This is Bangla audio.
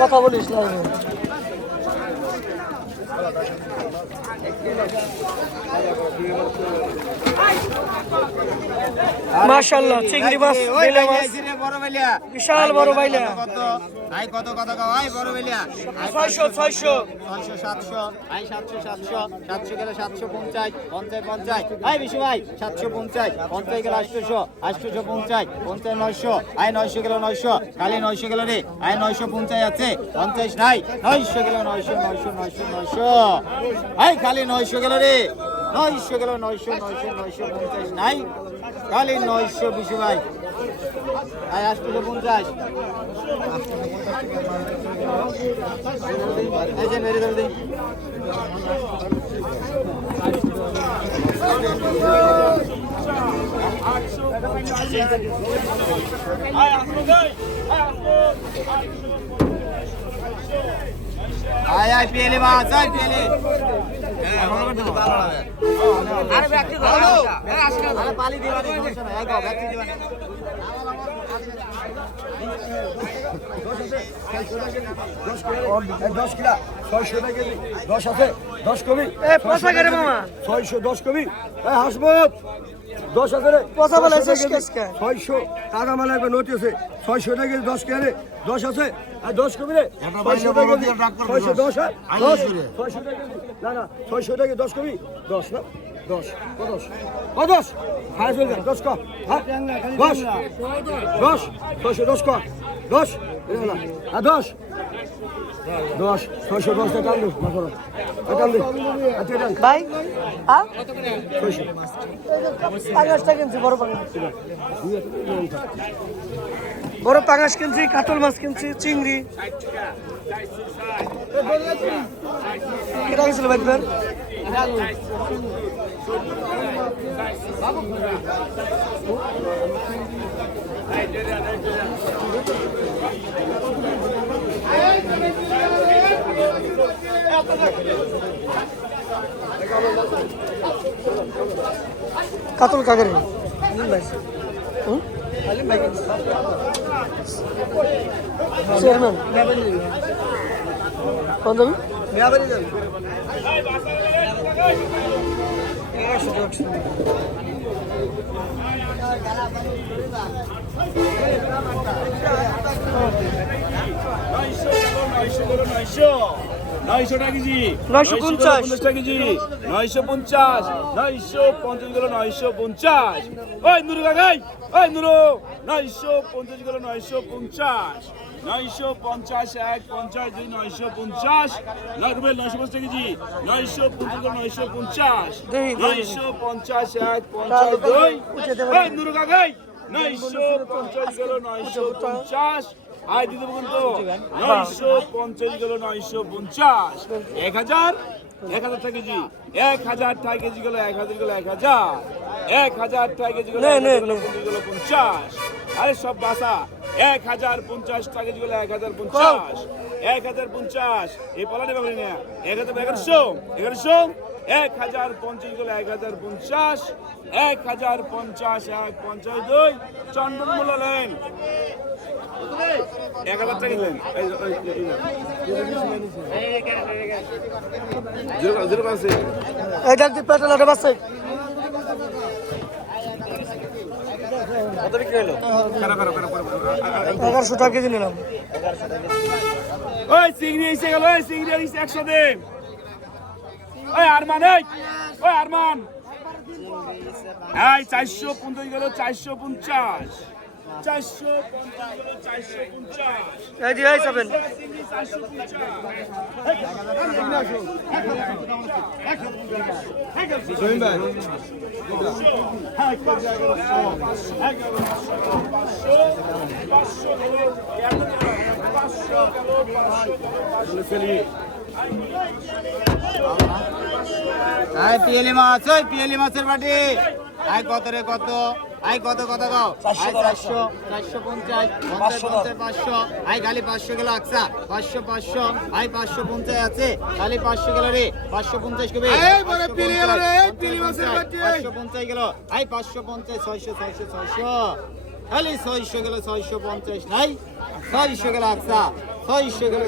কথা বলিস লাইনে মাশাআল্লাহ চিংড়ি মাছ বেলে মাছ। বিশাল বড় বাইলা আই কত কত? কও আই বড় বেলিয়া ছয়শো ছয়শো। ছয়শো সাতশো। আই সাতশো সাতশো। সাতশো গেলে সাতশো পঞ্চাশ পঞ্চাশ পঞ্চাশ। আই বিশু ভাই সাতশো পঞ্চাশ পঞ্চাশ গেলে আটশোশো আটশোশো পঞ্চাশ পঞ্চাশ নয়শো আই নয়শো গেলে নয়শো খালি নয়শো গেলে রে আই নয়শো পঞ্চাশ আছে পঞ্চাশ নাই নয়শো গেলে নয়শো নয়শো নয়শো নয়শো। আই খালি নয়শো গেলে রে। নয়শো গেলে, নয়শো নয়শো নয়শো পঞ্চাশ। নাই? খালি নয়শো বিশু ভাই। আই আটশোশো পঞ্চাশ। এই যে মেরে ধরে আয় আয়, পেলে মাছ, আয়, পেলে। আরে ব্যক্তি আরে পালি দিবা দশ কিলা ছয়শো টাকা কেজি। দশ আছে দশ কবি। এ পচা করে মামা। ছয়শো দশ কবি। এই হাসমত দশ আছে রে। কথা বলে ছয়শো শেষ টাকা মানে একবার নোট আছে। ছয়শো টাকা কেজি দশ কে রে। দশ আছে। আর দশ কবি রে। ছয়শো টাকা কেজি। ছয়শো দশ হ্যাঁ? ছয়শো টাকা কেজি। না না ছয়শো টাকা দশ কবি। দশ না? দশ ক দশ ক দশ হ্যাঁ চলবে দশ ক হ্যাঁ দশ দশ ছয়শো দশ ক দশ আর দশ দশ ছয়শো দশ টাকা আচ্ছা টান ভাই হ্যাঁ ছয়শো। পাঙাশটা কিনছি বড় পাঙাশ বড় পাঙাশ কিনছি কাতল মাছ কিনছি চিংড়ি। কেটা গেছিল বাইকবার কাতল কাকারে চেয়ারম্যান কোন যাবি নয়শো টাকা কেজি। নয়শো পঞ্চাশ। টাকা কেজি। নয়শো পঞ্চাশ। নয়শো পঞ্চাশ গেল নয়শো পঞ্চাশ। ওই নুরু কাকাই ওই নুরু। নয়শো পঞ্চাশ গেল নয়শো পঞ্চাশ। নয়শো পঞ্চাশ এক পঞ্চাশ দুই নয়শো পঞ্চাশ। নয় রুবেল নয়শো পঞ্চাশ কেজি। নয়শো পঞ্চাশ গেল নয়শো পঞ্চাশ। নয়শো পঞ্চাশ এক পঞ্চাশ দুই। ওই নুরু কাকাই নয়শো পঞ্চাশ গেল নয়শো পঞ্চাশ। আয় দিতে বলুন তো নয়শো পঞ্চাশ গেল নয়শো পঞ্চাশ এক হাজার এক হাজার টাকা কেজি এক হাজার টাকা কেজি গেল এক হাজার গেল এক হাজার এক হাজার টাকা কেজি গেল। পঞ্চাশ গেল পঞ্চাশ আরে সব বাসা এক হাজার পঞ্চাশ টাকা কেজি গেল এক হাজার পঞ্চাশ এক হাজার পঞ্চাশ এই পলাটি ব্যাপারে না এক হাজার এগারোশো এগারোশো এক হাজার পঞ্চাশ গেল এক হাজার পঞ্চাশ এক হাজার পঞ্চাশ এক পঞ্চাশ দুই চন্দন মূল্য লেন এক হাজার টাকা। জিরো আছে পেট্রোল বাসে এগারোশো টাকা কেজি নিলাম। ওই চিংড়ি এসে গেল ওই চিংড়ি এসে একশো দিন। ওই আরমান এই ওই আরমান। এই চারশো পঞ্চাশ গেল চারশো পঞ্চাশ। চারশো পঞ্চাশ চারশো পিয়ালি মাছ ওই পিয়ালি মাছের বাটি। কত রে কত? আই কত কত গাও আই চারশো চারশো পঞ্চাশ পঞ্চাশ পঞ্চাশ পাঁচশো। আই খালি পাঁচশো গেল আকসা। পাঁচশো পাঁচশো। আই পাঁচশো পঞ্চাশ আছে। খালি পাঁচশো গেল রে। পাঁচশো পঞ্চাশ কবে। পাঁচশো পঞ্চাশ গেল। আই পাঁচশো পঞ্চাশ ছয়শো ছয়শো ছয়শো। খালি ছয়শো গেল ছয়শো পঞ্চাশ নাই। ছয়শো গেল আকসা। ছয়শো গেল